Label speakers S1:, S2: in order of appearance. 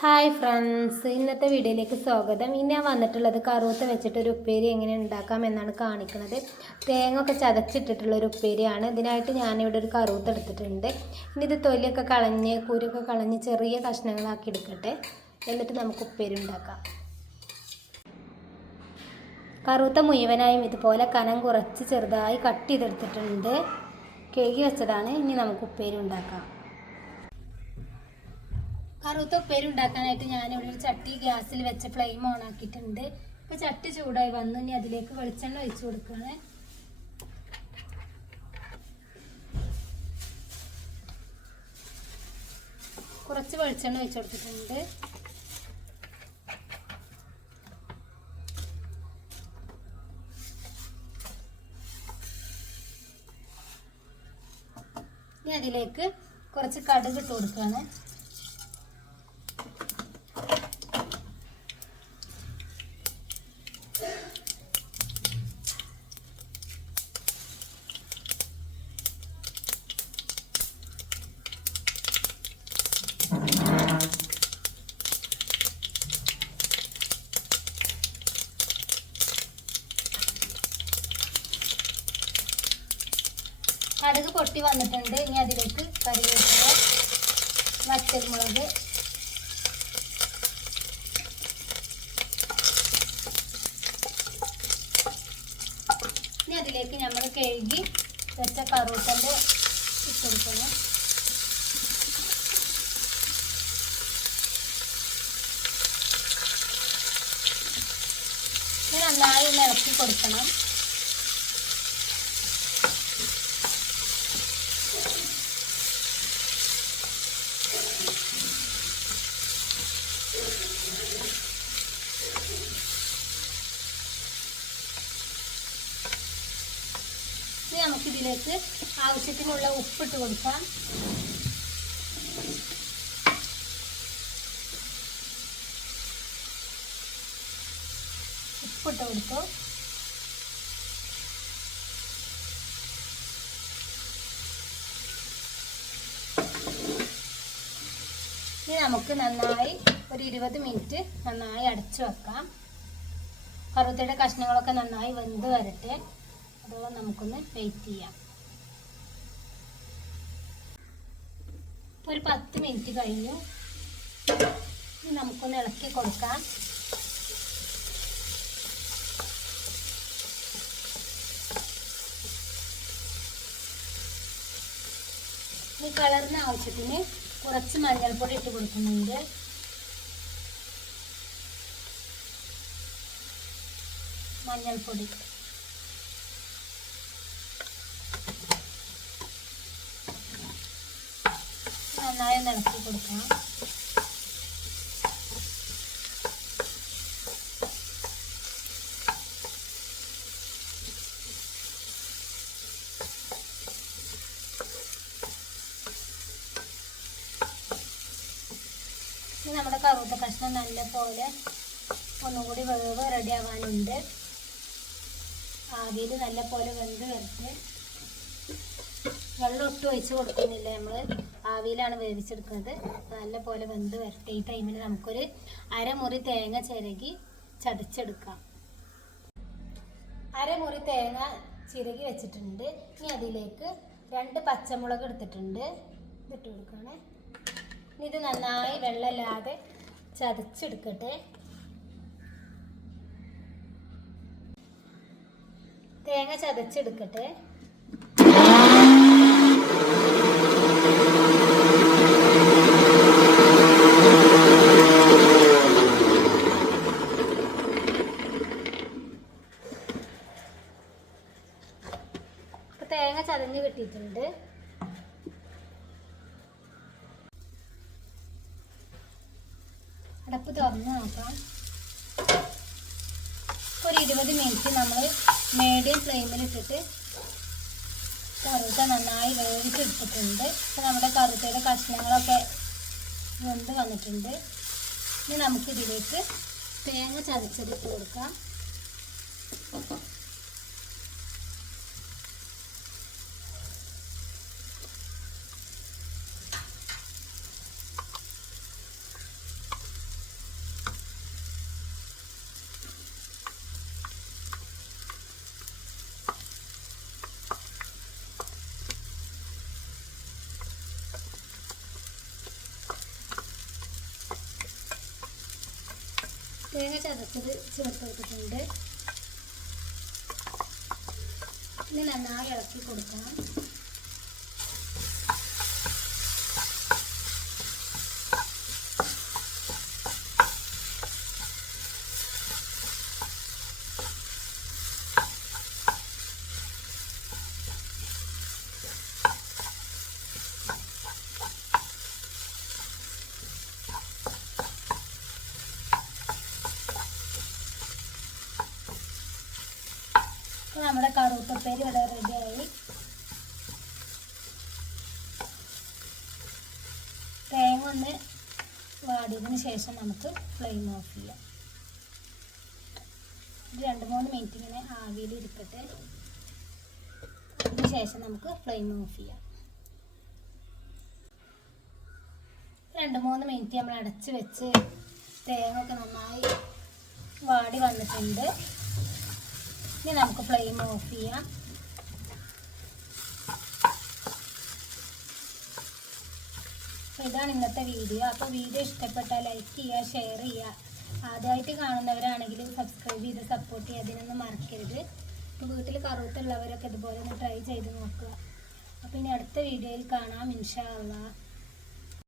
S1: Hi friends ഇന്നത്തെ വീഡിയോയിലേക്ക് സ്വാഗതം. ഇനി ഞാൻ വന്നിട്ടുള്ളത് കറുവത്ത് വെച്ചിട്ട് ഒരു ഉപ്പേരി എങ്ങനെ ഉണ്ടാക്കാം എന്നാണ് കാണിക്കുന്നത്. തേങ്ങ ഒക്കെ ചതച്ചിട്ടിട്ടുള്ള ഒരു ഉപ്പേരിയാണ്. ഇതിനായിട്ട് ഞാനിവിടെ ഒരു കറുവത്ത് എടുത്തിട്ടുണ്ട്. ഇനി ഇത് തൊലിയൊക്കെ കളഞ്ഞ് കുരുക്കെ കളഞ്ഞ് ചെറിയ കഷ്ണങ്ങളാക്കി എടുക്കട്ടെ. എന്നിട്ട് നമുക്ക് ഉപ്പേരി ഉണ്ടാക്കാം. കറുത്ത മുഴുവനായും ഇതുപോലെ കനം കുറച്ച് ചെറുതായി കട്ട് ചെയ്തെടുത്തിട്ടുണ്ട്. കേകി വെച്ചതാണ്. ഇനി നമുക്ക് ഉപ്പേരി ഉണ്ടാക്കാം. കറുത്ത ഉപ്പേരി ഉണ്ടാക്കാനായിട്ട് ഞാനിവിടെ ഒരു ചട്ടി ഗ്യാസിൽ വെച്ച് ഫ്ലെയിം ഓൺ ആക്കിയിട്ടുണ്ട്. ഇപ്പൊ ചട്ടി ചൂടായി. വന്നു ഇനി അതിലേക്ക് വെളിച്ചെണ്ണ ഒഴിച്ചു കൊടുക്കുകയാണ്. കുറച്ച് വെളിച്ചെണ്ണ ഒഴിച്ചു കൊടുത്തിട്ടുണ്ട്. ഇനി അതിലേക്ക് കുറച്ച് കടുക് ഇട്ട് കൊടുക്കുകയാണ് കടുക് പൊട്ടി വന്നിട്ടുണ്ട്. ഇനി അതിലേക്ക് കറിവേപ്പില വറ്റൽമുളക് ഇനി അതിലേക്ക് നമ്മൾ കഴുകി വെച്ച കറൂട്ടന്റെ ഇട്ടെടുക്കുന്നു നന്നായി ഇളക്കി കൊടുക്കണം. നമുക്കിതിലേക്ക് ആവശ്യത്തിനുള്ള ഉപ്പിട്ട് കൊടുക്കാം. ഉപ്പിട്ട് കൊടുത്തു. ഇനി നമുക്ക് നന്നായി ഒരു ഇരുപത് മിനിറ്റ് നന്നായി അടച്ചു വെക്കാം. കറുത്തയുടെ കഷ്ണങ്ങളൊക്കെ നന്നായി വെന്ത് വരട്ടെ. അതോളം നമുക്കൊന്ന് വെയിറ്റ് ചെയ്യാം. ഒരു പത്ത് മിനിറ്റ് കഴിഞ്ഞു. നമുക്കൊന്ന് ഇളക്കി കൊടുക്കാം. ഈ കളറിന് ആവശ്യത്തിന് കുറച്ച് മഞ്ഞൾപ്പൊടി ഇട്ട് കൊടുക്കുന്നുണ്ട്. മഞ്ഞൾപ്പൊടി. നന്നായി ഇളക്കി കൊടുക്കണം നമ്മുടെ കറുത്ത കഷ്ണം നല്ല പോലെ ഒന്നുകൂടി വേവ് റെഡി ആവാനുണ്ട്. ആവിയിൽ നല്ല പോലെ വെന്ത് വരട്ടെ. വെള്ളം ഒട്ടും ഒഴിച്ച് കൊടുക്കുന്നില്ല നമ്മൾ ആവിയിലാണ് വേവിച്ചെടുക്കുന്നത്. നല്ല പോലെ വെന്ത് വരട്ടെ. ഈ ടൈമിൽ നമുക്കൊരു അരമുറി തേങ്ങ ചിരകി ചതച്ചെടുക്കാം. അരമുറി തേങ്ങ ചിരകി വെച്ചിട്ടുണ്ട്. ഇനി അതിലേക്ക് രണ്ട് പച്ചമുളക് എടുത്തിട്ടുണ്ട്. ഇതിട്ട് കൊടുക്കണേ. ഇനി ഇത് നന്നായി വെള്ളമില്ലാതെ ചതച്ചെടുക്കട്ടെ. തേങ്ങ ചതച്ചെടുക്കട്ടെ ഇപ്പൊ തേങ്ങ ചതഞ്ഞ് കിട്ടിയിട്ടുണ്ട്. അടപ്പ് തുറന്ന് നോക്കാം. ഒരു ഇരുപത് മിനിറ്റ് നമ്മൾ മീഡിയം ഫ്ലെയിമിൽ ഇട്ടിട്ട് കറുത്ത നന്നായി വേവിച്ചെടുത്തിട്ടുണ്ട് ഇപ്പം നമ്മുടെ കറുത്തയുടെ കഷ്ണങ്ങളൊക്കെ വെന്ത് വന്നിട്ടുണ്ട്. ഇനി നമുക്കിതിലേക്ക് തേങ്ങ ചതച്ചെടുത്ത് കൊടുക്കാം. തേങ്ങ ചതച്ചത് ചേർത്ത് കൊടുത്തിട്ടുണ്ട് ഇനി നന്നായി ഇളക്കി കൊടുക്കണം. നമ്മുടെ കറുപ്പത്തേരി ഇവിടെ റെഡിയായി തേങ്ങ ഒന്ന് വാടിയതിന് ശേഷം നമുക്ക് ഫ്ലെയിം ഓഫ് ചെയ്യാം. രണ്ട് മൂന്ന് മിനിറ്റ് ഇങ്ങനെ ആവിയിൽ ഇരിക്കട്ടെ. അതിന് നമുക്ക് ഫ്ലെയിം ഓഫ് ചെയ്യാം. രണ്ട് മൂന്ന് മിനിറ്റ് നമ്മൾ അടച്ച് വെച്ച് തേങ്ങ ഒക്കെ നന്നായി വാടി വന്നിട്ടുണ്ട്. ഇനി നമുക്ക് ഫ്ലെയിം ഓഫ് ചെയ്യാം ഇതാണ് ഇന്നത്തെ വീഡിയോ അപ്പോൾ വീഡിയോ ഇഷ്ടപ്പെട്ടാൽ ലൈക്ക് ചെയ്യുക ഷെയർ ചെയ്യുക ആദ്യമായിട്ട് കാണുന്നവരാണെങ്കിൽ സബ്സ്ക്രൈബ് ചെയ്ത് സപ്പോർട്ട് ചെയ്യുക അതിനൊന്നും മറക്കരുത് ഇപ്പോൾ വീട്ടിൽ കറുത്തുള്ളവരൊക്കെ ഇതുപോലെ ഒന്ന് ട്രൈ ചെയ്ത് നോക്കുക അപ്പോൾ ഇനി അടുത്ത വീഡിയോയിൽ കാണാം ഇൻഷാ അള്ളാഹ്